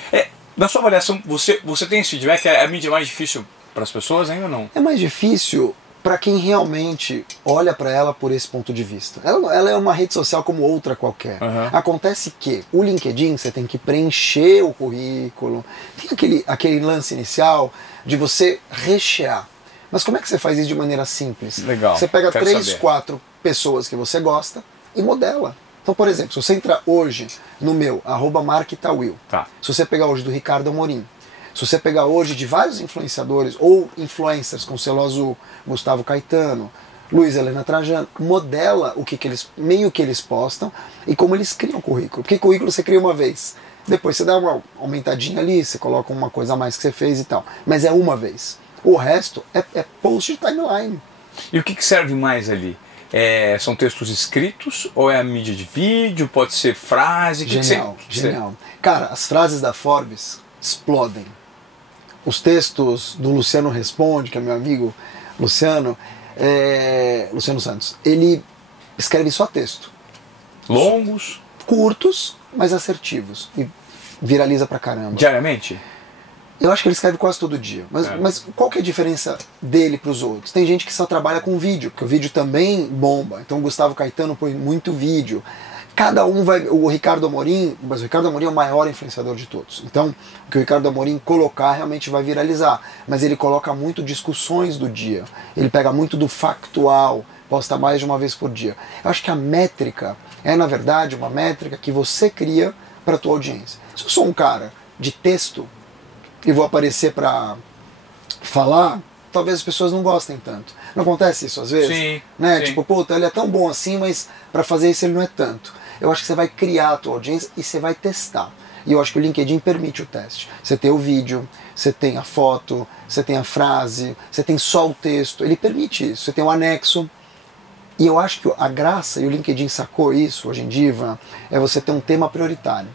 na sua avaliação, você tem esse feedback? É a mídia mais difícil para as pessoas ainda ou não? É mais difícil para quem realmente olha para ela por esse ponto de vista. Ela é uma rede social como outra qualquer. Acontece que o LinkedIn, você tem que preencher o currículo, tem aquele lance inicial de você rechear. Mas como é que você faz isso de maneira simples? Legal. Você pega 3, 4 pessoas que você gosta e modela. Então, por exemplo, se você entrar hoje no meu, @marktawil, se você pegar hoje do Ricardo Amorim, se você pegar hoje de vários influenciadores ou influencers com selo azul, Gustavo Caetano, Luiz Helena Trajano, modela o que eles postam e como eles criam o currículo. Porque currículo você cria uma vez. Depois você dá uma aumentadinha ali, você coloca uma coisa a mais que você fez e tal. Mas é uma vez. O resto é post de timeline. E o que serve mais ali? São textos escritos ou é a mídia de vídeo? Pode ser frase? Genial. Cara, as frases da Forbes explodem. Os textos do Luciano Responde, que é meu amigo Luciano Santos, ele escreve só texto. Longos? Curtos, mas assertivos. E viraliza pra caramba. Diariamente? Eu acho que ele escreve quase todo dia. Mas qual que é a diferença dele para os outros? Tem gente que só trabalha com vídeo, porque o vídeo também bomba. Então o Gustavo Caetano põe muito vídeo. Cada um vai... O Ricardo Amorim, mas o Ricardo Amorim é o maior influenciador de todos. Então, o que o Ricardo Amorim colocar realmente vai viralizar. Mas ele coloca muito discussões do dia. Ele pega muito do factual, posta mais de uma vez por dia. Eu acho que a métrica é, na verdade, uma métrica que você cria para a tua audiência. Se eu sou um cara de texto e vou aparecer para falar, talvez as pessoas não gostem tanto. Não acontece isso às vezes? Sim, né? sim. Tipo, puta, ele é tão bom assim, mas para fazer isso ele não é tanto. Eu acho que você vai criar a tua audiência e você vai testar. E eu acho que o LinkedIn permite o teste. Você tem o vídeo, você tem a foto, você tem a frase, você tem só o texto. Ele permite isso. Você tem o anexo. E eu acho que a graça, e o LinkedIn sacou isso hoje em dia, Ivan, é você ter um tema prioritário.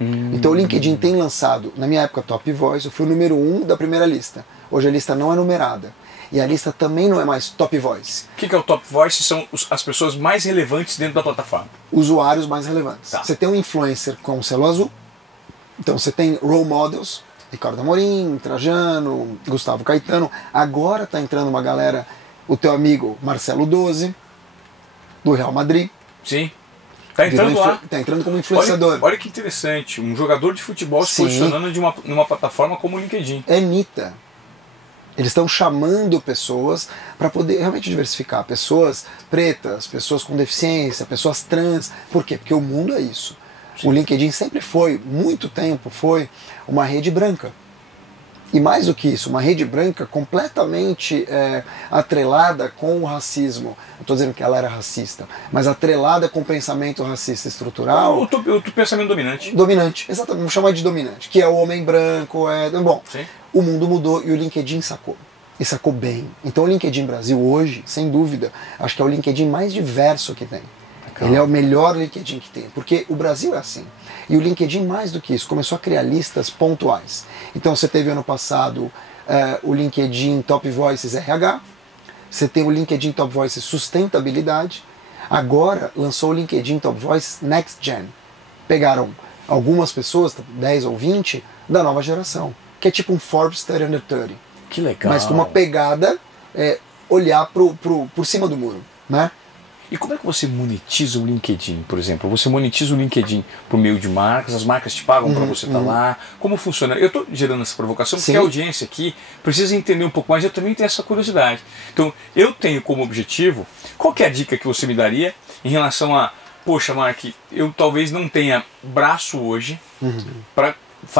Então o LinkedIn tem lançado, na minha época, Top Voice, eu fui o número 1 da primeira lista. Hoje a lista não é numerada. E a lista também não é mais Top Voice. O que é o Top Voice? São as pessoas mais relevantes dentro da plataforma. Usuários mais relevantes. Tá. Você tem um influencer com o selo azul. Então você tem role models, Ricardo Amorim, Trajano, Gustavo Caetano. Agora está entrando uma galera, o teu amigo Marcelo Dose, do Real Madrid. Sim. Tá entrando lá. Tá entrando como influenciador. Olha que interessante. Um jogador de futebol se posicionando numa plataforma como o LinkedIn. É Anitta. Eles estão chamando pessoas para poder realmente diversificar. Pessoas pretas, pessoas com deficiência, pessoas trans. Por quê? Porque o mundo é isso. Sim. O LinkedIn sempre foi, muito tempo, foi uma rede branca. E mais do que isso, uma rede branca completamente atrelada com o racismo. Não estou dizendo que ela era racista, mas atrelada com o pensamento racista estrutural. O pensamento dominante. Dominante, exatamente, vamos chamar de dominante, que é o homem branco. Bom, sim. O mundo mudou e o LinkedIn sacou. E sacou bem. Então o LinkedIn Brasil hoje, sem dúvida, acho que é o LinkedIn mais diverso que tem. Ele é o melhor LinkedIn que tem, porque o Brasil é assim. E o LinkedIn, mais do que isso, começou a criar listas pontuais. Então você teve ano passado o LinkedIn Top Voices RH, você tem o LinkedIn Top Voices Sustentabilidade, agora lançou o LinkedIn Top Voices Next Gen. Pegaram algumas pessoas, 10 ou 20, da nova geração, que é tipo um Forbes 30 Under 30. Que legal. Mas com uma pegada, olhar por cima do muro, né? E como é que você monetiza o LinkedIn, por exemplo? Você monetiza o LinkedIn por meio de marcas, as marcas te pagam para você estar lá. Como funciona? Eu estou gerando essa provocação porque a audiência aqui precisa entender um pouco mais. Eu também tenho essa curiosidade. Então, eu tenho como objetivo, qual que é a dica que você me daria em relação a, poxa, Mark, eu talvez não tenha braço hoje para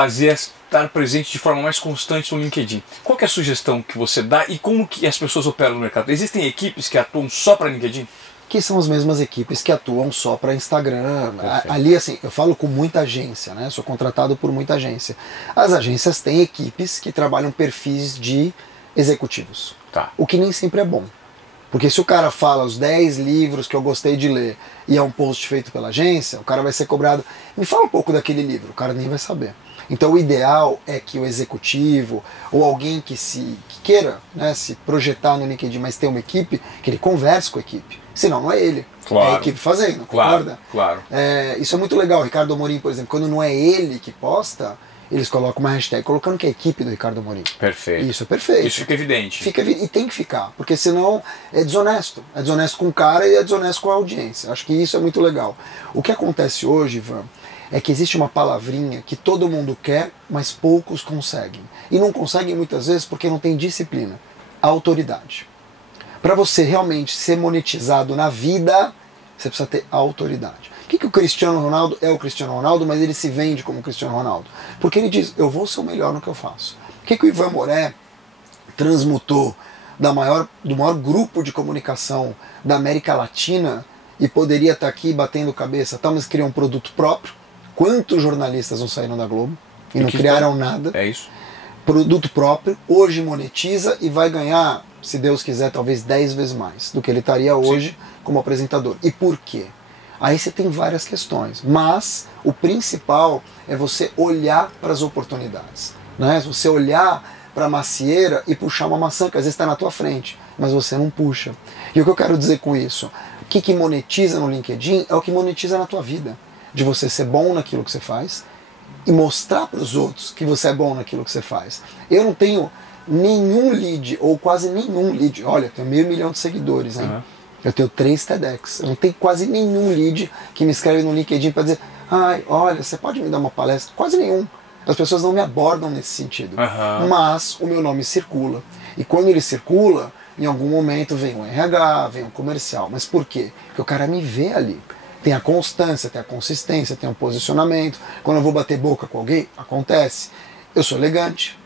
estar presente de forma mais constante no LinkedIn. Qual que é a sugestão que você dá e como que as pessoas operam no mercado? Existem equipes que atuam só para LinkedIn? Que são as mesmas equipes que atuam só para Instagram. Ali, assim, eu falo com muita agência, né? Sou contratado por muita agência. As agências têm equipes que trabalham perfis de executivos. Tá. O que nem sempre é bom. Porque se o cara fala os 10 livros que eu gostei de ler e é um post feito pela agência, o cara vai ser cobrado. Me fala um pouco daquele livro, o cara nem vai saber. Então o ideal é que o executivo ou alguém que queira, né, se projetar no LinkedIn, mas ter uma equipe, que ele converse com a equipe. Senão não é ele, é a equipe fazendo, concorda? Claro. Isso é muito legal. O Ricardo Amorim, por exemplo, quando não é ele que posta, eles colocam uma hashtag colocando que é a equipe do Ricardo Amorim. Perfeito. Isso é perfeito. Isso fica evidente. E tem que ficar, porque senão é desonesto. É desonesto com o cara e é desonesto com a audiência. Acho que isso é muito legal. O que acontece hoje, Ivan, é que existe uma palavrinha que todo mundo quer, mas poucos conseguem. E não conseguem muitas vezes porque não tem disciplina. A autoridade. Para você realmente ser monetizado na vida, você precisa ter autoridade. O que o Cristiano Ronaldo é o Cristiano Ronaldo, mas ele se vende como Cristiano Ronaldo? Porque ele diz, eu vou ser o melhor no que eu faço. O que o Ivan Moré transmutou do maior grupo de comunicação da América Latina e poderia estar aqui batendo cabeça, mas criou um produto próprio? Quantos jornalistas não saíram da Globo e não criaram nada? É isso. Produto próprio, hoje monetiza e vai ganhar, se Deus quiser, talvez 10 vezes mais do que ele estaria hoje como apresentador. E por quê? Aí você tem várias questões, mas o principal é você olhar para as oportunidades, né? Você olhar para a macieira e puxar uma maçã que às vezes está na tua frente, mas você não puxa. E o que eu quero dizer com isso? O que monetiza no LinkedIn é o que monetiza na tua vida, de você ser bom naquilo que você faz e mostrar para os outros que você é bom naquilo que você faz. Eu não tenho nenhum lead, ou quase nenhum lead, olha, tenho 500 mil de seguidores, hein? Eu tenho 3 TEDx. Eu não tenho quase nenhum lead que me escreve no LinkedIn para dizer: ai, olha, você pode me dar uma palestra? Quase nenhum. As pessoas não me abordam nesse sentido. Mas o meu nome circula. E quando ele circula, em algum momento vem um RH, vem um comercial. Mas por quê? Porque o cara me vê ali. Tem a constância, tem a consistência, tem um posicionamento. Quando eu vou bater boca com alguém, acontece. Eu sou elegante.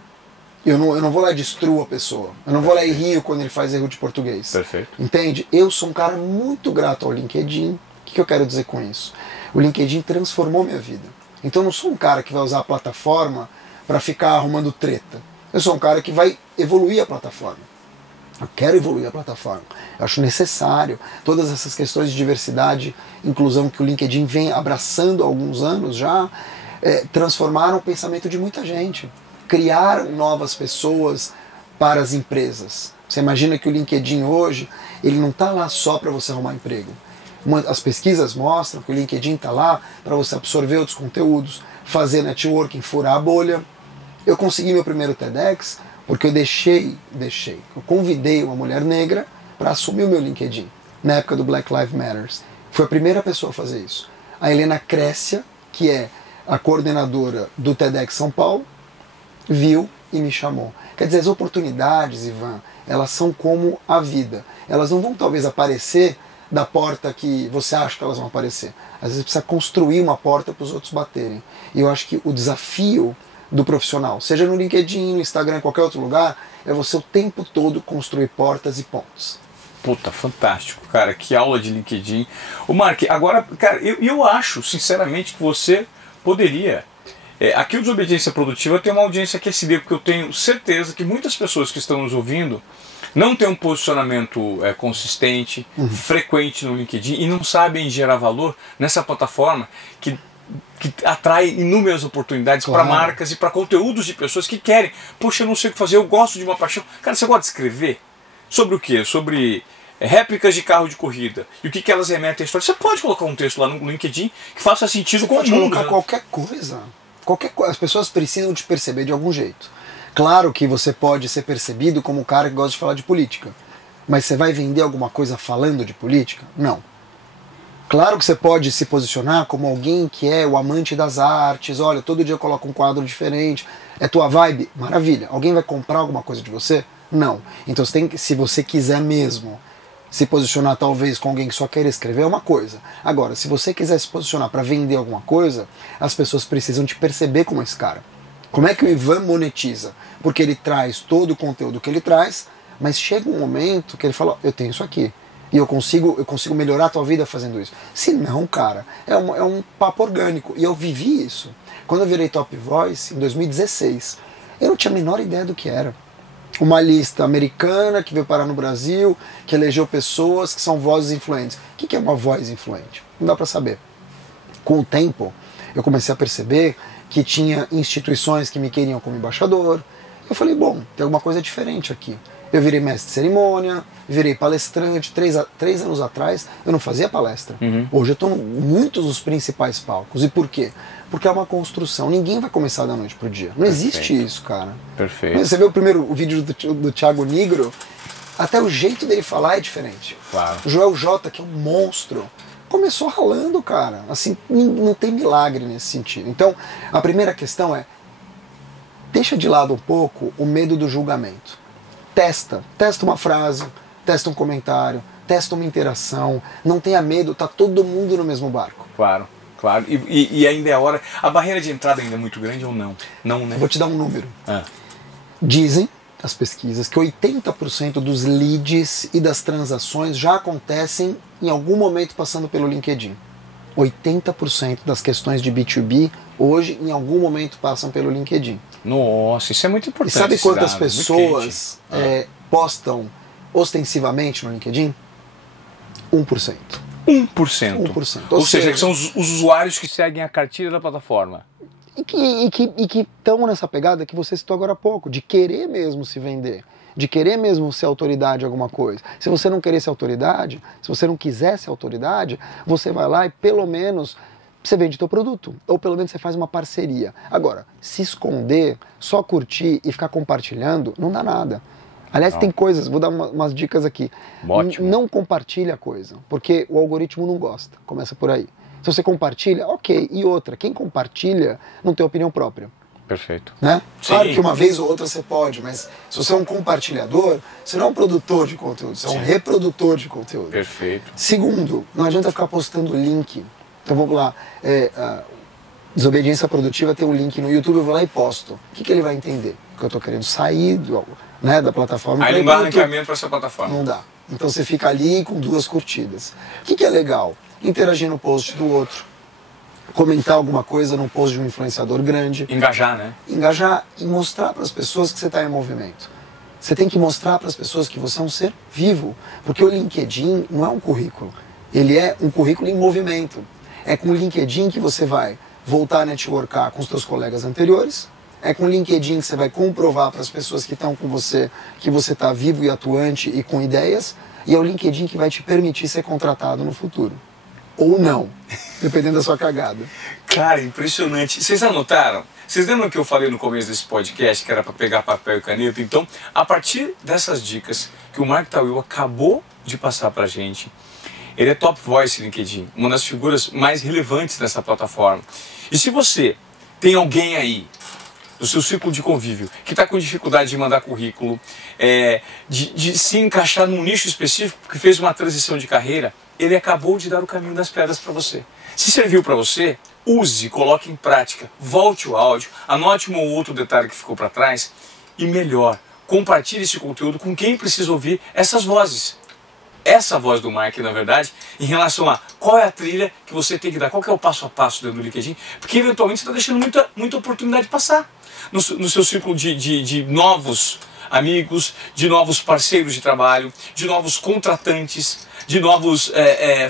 Eu não vou lá e destruo a pessoa. Eu não vou lá e rio quando ele faz erro de português. Perfeito. Entende? Eu sou um cara muito grato ao LinkedIn. O que eu quero dizer com isso? O LinkedIn transformou minha vida. Então eu não sou um cara que vai usar a plataforma para ficar arrumando treta. Eu sou um cara que vai evoluir a plataforma. Eu quero evoluir a plataforma. Eu acho necessário. Todas essas questões de diversidade, inclusão que o LinkedIn vem abraçando há alguns anos já, transformaram o pensamento de muita gente. Criaram novas pessoas para as empresas. Você imagina que o LinkedIn hoje, ele não está lá só para você arrumar emprego. As pesquisas mostram que o LinkedIn está lá para você absorver outros conteúdos, fazer networking, furar a bolha. Eu consegui meu primeiro TEDx porque eu convidei uma mulher negra para assumir o meu LinkedIn, na época do Black Lives Matter. Foi a primeira pessoa a fazer isso. A Helena Crécia, que é a coordenadora do TEDx São Paulo, viu e me chamou. Quer dizer, as oportunidades, Ivan, elas são como a vida. Elas não vão talvez aparecer da porta que você acha que elas vão aparecer. Às vezes precisa construir uma porta para os outros baterem. E eu acho que o desafio do profissional, seja no LinkedIn, no Instagram, em qualquer outro lugar, é você o tempo todo construir portas e pontes. Puta, fantástico, cara. Que aula de LinkedIn. O Mark, agora, cara, eu acho, sinceramente, que você poderia... aqui o Desobediência Produtiva tem uma audiência aquecida, porque eu tenho certeza que muitas pessoas que estão nos ouvindo não têm um posicionamento consistente, frequente no LinkedIn e não sabem gerar valor nessa plataforma que atrai inúmeras oportunidades para marcas e para conteúdos de pessoas que querem. Poxa, eu não sei o que fazer, eu gosto de uma paixão. Cara, você gosta de escrever? Sobre o quê? Sobre réplicas de carro de corrida. E o que elas remetem à história. Você pode colocar um texto lá no LinkedIn que faça sentido com o mundo. Você pode colocar qualquer coisa. As pessoas precisam te perceber de algum jeito. Claro que você pode ser percebido como um cara que gosta de falar de política. Mas você vai vender alguma coisa falando de política? Não. Claro que você pode se posicionar como alguém que é o amante das artes. Olha, todo dia eu coloco um quadro diferente. É tua vibe? Maravilha. Alguém vai comprar alguma coisa de você? Não. Então você tem que, se você quiser mesmo se posicionar talvez com alguém que só quer escrever, é uma coisa. Agora, se você quiser se posicionar para vender alguma coisa, as pessoas precisam te perceber como esse cara. Como é que o Ivan monetiza? Porque ele traz todo o conteúdo que ele traz, mas chega um momento que ele fala, eu tenho isso aqui. E eu consigo melhorar a tua vida fazendo isso. Se não, cara, é um papo orgânico. E eu vivi isso. Quando eu virei Top Voice, em 2016, eu não tinha a menor ideia do que era. Uma lista americana que veio parar no Brasil, que elegeu pessoas que são vozes influentes. O que é uma voz influente? Não dá para saber. Com o tempo, eu comecei a perceber que tinha instituições que me queriam como embaixador. Eu falei, bom, tem alguma coisa diferente aqui. Eu virei mestre de cerimônia, virei palestrante. 3 anos atrás eu não fazia palestra. Hoje eu estou em muitos dos principais palcos. E por quê? Porque é uma construção. Ninguém vai começar da noite pro dia. Não existe isso, cara. Perfeito. Você vê o vídeo do Thiago Nigro, até o jeito dele falar é diferente. Claro. O Joel J, que é um monstro, começou ralando, cara. Assim, não tem milagre nesse sentido. Então, a primeira questão é, deixa de lado um pouco o medo do julgamento. Testa uma frase, testa um comentário, testa uma interação, não tenha medo, tá todo mundo no mesmo barco. Claro. E ainda é a hora. A barreira de entrada ainda é muito grande ou não? Não, né? Vou te dar um número. Dizem as pesquisas que 80% dos leads e das transações já acontecem em algum momento passando pelo LinkedIn. 80% das questões de B2B hoje em algum momento passam pelo LinkedIn. Nossa, isso é muito importante. E sabe quantas pessoas postam ostensivamente no LinkedIn? 1%. 1%. Ou seja, que são os usuários que seguem a cartilha da plataforma. E que estão nessa pegada que você citou agora há pouco, de querer mesmo se vender, de querer mesmo ser autoridade em alguma coisa. Se você não querer ser autoridade, se você não quiser ser autoridade, você vai lá e pelo menos você vende teu produto, ou pelo menos você faz uma parceria. Agora, se esconder, só curtir e ficar compartilhando, não dá nada. Aliás, tem coisas, vou dar umas dicas aqui. Ótimo. Não compartilha a coisa, porque o algoritmo não gosta. Começa por aí. Se você compartilha, ok. E outra, quem compartilha não tem opinião própria. Perfeito. Né? Sim. Claro que uma vez ou outra você pode, mas se você é um compartilhador, você não é um produtor de conteúdo, você é um reprodutor de conteúdo. Perfeito. Segundo, não adianta ficar postando link. Então vamos lá, Desobediência Produtiva tem um link no YouTube, eu vou lá e posto. O que ele vai entender? Que eu estou querendo sair da plataforma. Aí não dá arrancamento para essa plataforma. Não dá. Então você fica ali com 2 curtidas. O que é legal? Interagir no post do outro. Comentar alguma coisa num post de um influenciador grande. Engajar, né? Engajar e mostrar para as pessoas que você está em movimento. Você tem que mostrar para as pessoas que você é um ser vivo. Porque o LinkedIn não é um currículo. Ele é um currículo em movimento. É com o LinkedIn que você vai voltar a networkar com os seus colegas anteriores. É com o LinkedIn que você vai comprovar para as pessoas que estão com você que você está vivo e atuante e com ideias. E é o LinkedIn que vai te permitir ser contratado no futuro. Ou não, dependendo da sua cagada. Cara, impressionante. Vocês anotaram? Vocês lembram que eu falei no começo desse podcast que era para pegar papel e caneta? Então, a partir dessas dicas que o Mark Tawil acabou de passar para a gente, ele é top voice LinkedIn, uma das figuras mais relevantes dessa plataforma. E se você tem alguém aí do seu círculo de convívio que está com dificuldade de mandar currículo, de se encaixar num nicho específico, que fez uma transição de carreira, ele acabou de dar o caminho das pedras para você. Se serviu para você, use, coloque em prática, volte o áudio, anote um ou outro detalhe que ficou para trás e melhor, compartilhe esse conteúdo com quem precisa ouvir essas vozes. Essa voz do Mark, na verdade, em relação a qual é a trilha que você tem que dar, qual que é o passo a passo dentro do LinkedIn, porque eventualmente você está deixando muita oportunidade passar no seu círculo de novos amigos, de novos parceiros de trabalho, de novos contratantes, de novos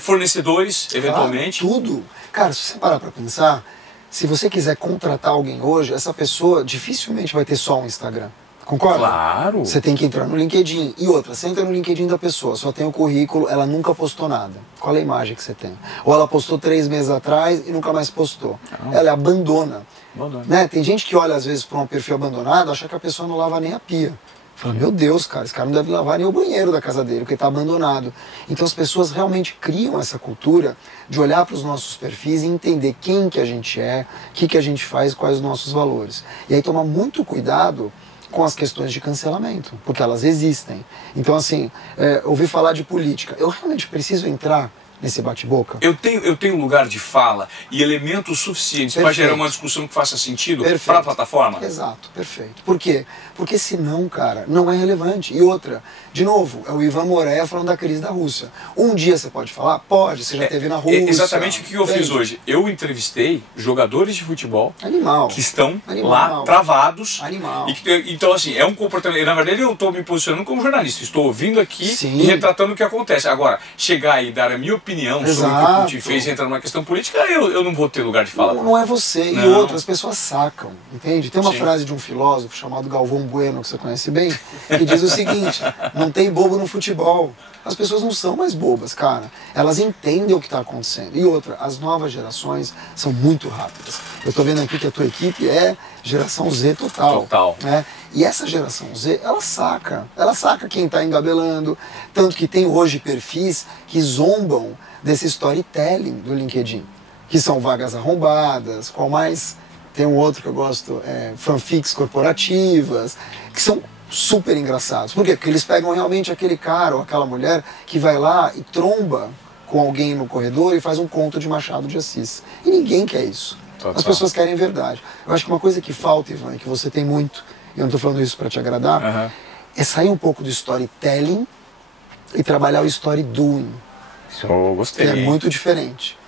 fornecedores, eventualmente. Tudo. Cara, se você parar para pensar, se você quiser contratar alguém hoje, essa pessoa dificilmente vai ter só um Instagram. Concorda? Claro. Você tem que entrar no LinkedIn. E outra, você entra no LinkedIn da pessoa, só tem o currículo, ela nunca postou nada. Qual é a imagem que você tem? Ou ela postou 3 meses atrás e nunca mais postou. Não. Ela abandona. Né? Tem gente que olha às vezes para um perfil abandonado, acha que a pessoa não lava nem a pia. Fala, meu Deus, cara, esse cara não deve lavar nem o banheiro da casa dele, porque está abandonado. Então as pessoas realmente criam essa cultura de olhar para os nossos perfis e entender quem que a gente é, o que a gente faz, quais os nossos valores. E aí tomar muito cuidado com as questões de cancelamento, porque elas existem. Então, assim, ouvir falar de política, eu realmente preciso entrar nesse bate-boca? Eu tenho lugar de fala e elementos suficientes para gerar uma discussão que faça sentido para a plataforma? Exato, perfeito. Por quê? Porque senão, cara, não é relevante. E outra, de novo, é o Ivan Moreira falando da crise da Rússia. Um dia você pode falar? Pode, você já esteve na Rússia. Exatamente o que eu fiz hoje. Eu entrevistei jogadores de futebol que estão lá travados. Então, assim, é um comportamento. Na verdade, eu estou me posicionando como jornalista. Estou ouvindo aqui e retratando o que acontece. Agora, chegar e dar a minha opinião sobre o que o Putin fez e entrar numa questão política, eu não vou ter lugar de fala. Não é você. E outras pessoas sacam, entende? Tem uma frase de um filósofo chamado Galvão Bueno, que você conhece bem, que diz o seguinte: não tem bobo no futebol. As pessoas não são mais bobas, cara. Elas entendem o que está acontecendo. E outra, as novas gerações são muito rápidas. Eu estou vendo aqui que a tua equipe é geração Z total. Né? E essa geração Z, ela saca quem está engabelando. Tanto que tem hoje perfis que zombam desse storytelling do LinkedIn, que são vagas arrombadas, qual mais? Tem um outro que eu gosto, fanfics corporativas, que são super engraçados. Por quê? Porque eles pegam realmente aquele cara ou aquela mulher que vai lá e tromba com alguém no corredor e faz um conto de Machado de Assis. E ninguém quer isso. Total. As pessoas querem verdade. Eu acho que uma coisa que falta, Ivan, que você tem muito, e eu não estou falando isso para te agradar, é sair um pouco do storytelling e trabalhar o story doing. Isso eu gostei. Que é muito diferente.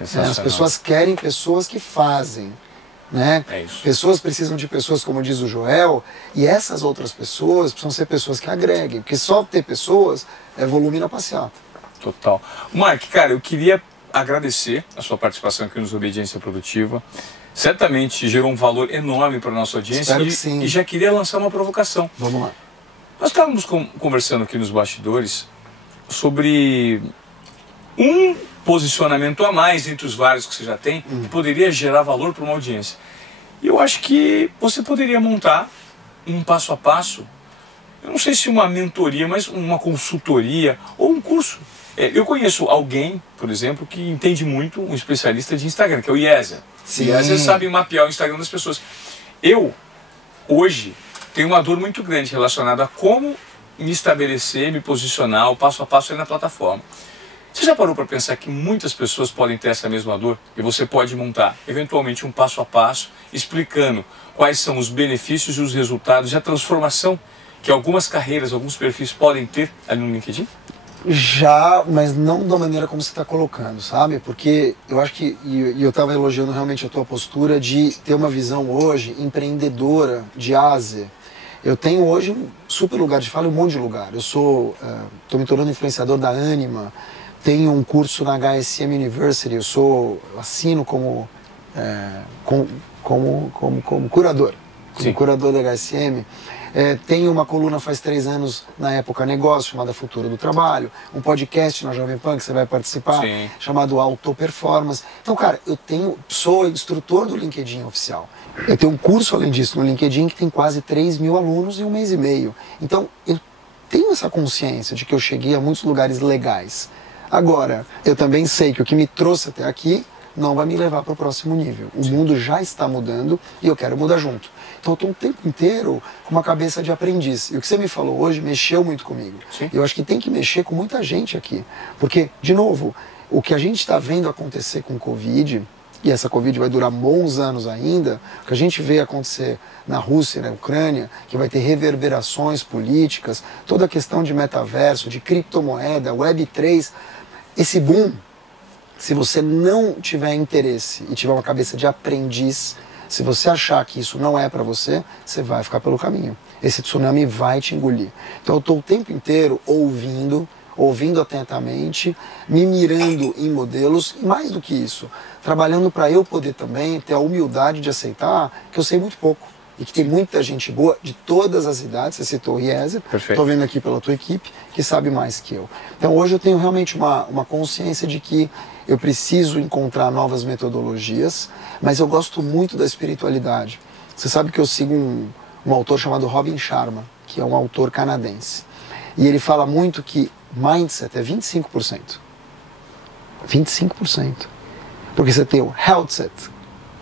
As pessoas querem pessoas que fazem. Né? Pessoas precisam de pessoas, como diz o Joel, e essas outras pessoas precisam ser pessoas que agreguem, porque só ter pessoas é volume na passeata. Total. Mark, cara, eu queria agradecer a sua participação aqui no Desobediência Produtiva. Certamente gerou um valor enorme para a nossa audiência. Espero que sim. E já queria lançar uma provocação. Vamos lá. Nós estávamos conversando aqui nos bastidores sobre um posicionamento a mais entre os vários que você já tem, que poderia gerar valor para uma audiência. E eu acho que você poderia montar um passo a passo eu não sei se uma mentoria, mas uma consultoria ou um curso. Eu conheço alguém, por exemplo, que entende muito, um especialista de Instagram, que é o Iezer. O Iezer sabe mapear o Instagram das pessoas. Eu, hoje, tenho uma dor muito grande relacionada a como me estabelecer, me posicionar, o passo a passo aí na plataforma. Você já parou para pensar que muitas pessoas podem ter essa mesma dor? E você pode montar, eventualmente, um passo a passo, explicando quais são os benefícios e os resultados e a transformação que algumas carreiras, alguns perfis podem ter ali no LinkedIn? Já, mas não da maneira como você está colocando, sabe? Porque eu acho que, e eu estava elogiando realmente a tua postura de ter uma visão hoje empreendedora de Ásia. Eu tenho hoje um super lugar de fala, um monte de lugar. Eu estou me tornando influenciador da Anima, tenho um curso na HSM University, eu assino como curador, como curador da HSM. Tenho uma coluna faz 3 anos na Época Negócio, chamada Futuro do Trabalho, um podcast na Jovem Pan que você vai participar, chamado Auto Performance. Então, cara, sou instrutor do LinkedIn oficial. Eu tenho um curso, além disso, no LinkedIn que tem quase 3 mil alunos em 1 mês e meio. Então, eu tenho essa consciência de que eu cheguei a muitos lugares legais. Agora, eu também sei que o que me trouxe até aqui não vai me levar para o próximo nível. O mundo já está mudando e eu quero mudar junto. Então eu estou o tempo inteiro com uma cabeça de aprendiz. E o que você me falou hoje mexeu muito comigo. Eu acho que tem que mexer com muita gente aqui. Porque, de novo, o que a gente está vendo acontecer com o Covid, e essa Covid vai durar bons anos ainda, o que a gente vê acontecer na Rússia e na Ucrânia, que vai ter reverberações políticas, toda a questão de metaverso, de criptomoeda, Web3, esse boom, se você não tiver interesse e tiver uma cabeça de aprendiz, se você achar que isso não é para você, você vai ficar pelo caminho. Esse tsunami vai te engolir. Então eu estou o tempo inteiro ouvindo atentamente, me mirando em modelos e mais do que isso, trabalhando para eu poder também ter a humildade de aceitar que eu sei muito pouco e que tem muita gente boa de todas as idades. Você citou o Iezer, estou vendo aqui pela tua equipe, que sabe mais que eu. Então hoje eu tenho realmente uma consciência de que eu preciso encontrar novas metodologias, mas eu gosto muito da espiritualidade. Você sabe que eu sigo um autor chamado Robin Sharma, que é um autor canadense. E ele fala muito que mindset é 25%. 25%. Porque você tem o health set,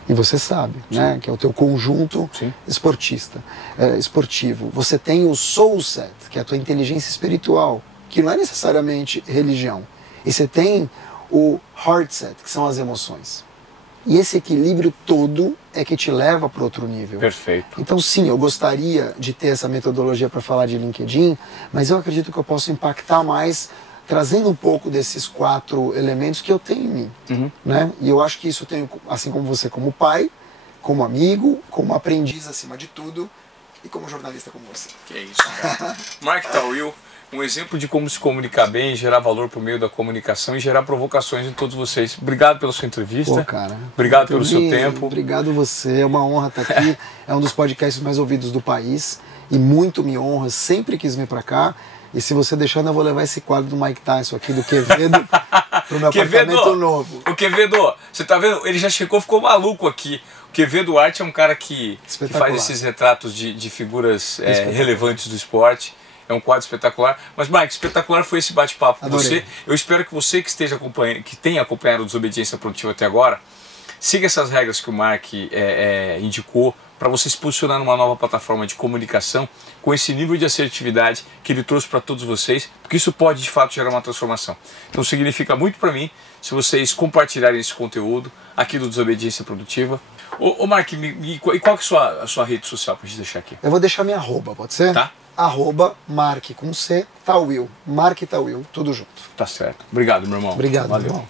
e você sabe, né, que é o teu conjunto esportivo. Você tem o soul set, que é a tua inteligência espiritual, que não é necessariamente religião. E você tem o heart set, que são as emoções. E esse equilíbrio todo é que te leva para outro nível. Perfeito. Então sim, eu gostaria de ter essa metodologia para falar de LinkedIn, mas eu acredito que eu posso impactar mais trazendo um pouco desses 4 elementos que eu tenho em mim. Né? E eu acho que isso eu tenho, assim como você, como pai, como amigo, como aprendiz acima de tudo e como jornalista como você. Que é isso, cara. Mark Tawil, um exemplo de como se comunicar bem, gerar valor por meio da comunicação e gerar provocações em todos vocês. Obrigado pela sua entrevista. Pô, cara. Obrigado pelo seu tempo. Obrigado você, é uma honra estar aqui. É um dos podcasts mais ouvidos do país e muito me honra, sempre quis vir para cá. E se você deixar, eu vou levar esse quadro do Mike Tyson aqui, do Quevedo, pro meu apartamento novo. O Quevedo, você tá vendo? Ele já chegou, ficou maluco aqui. O Quevedo Arte é um cara que faz esses retratos de figuras relevantes do esporte. É um quadro espetacular. Mas, Mike, espetacular foi esse bate-papo com você. Eu espero que você que esteja acompanhando, que tenha acompanhado o Desobediência Produtiva até agora, siga essas regras que o Mark indicou para você se posicionar numa nova plataforma de comunicação com esse nível de assertividade que ele trouxe para todos vocês, porque isso pode de fato gerar uma transformação. Então significa muito para mim se vocês compartilharem esse conteúdo aqui do Desobediência Produtiva. Ô Mark, e qual que é a sua rede social para a gente deixar aqui? Eu vou deixar minha arroba, pode ser? Tá. @Mark com C, Tawil. Mark Tawil, tudo junto. Tá certo. Obrigado, meu irmão. Obrigado, valeu. Meu irmão.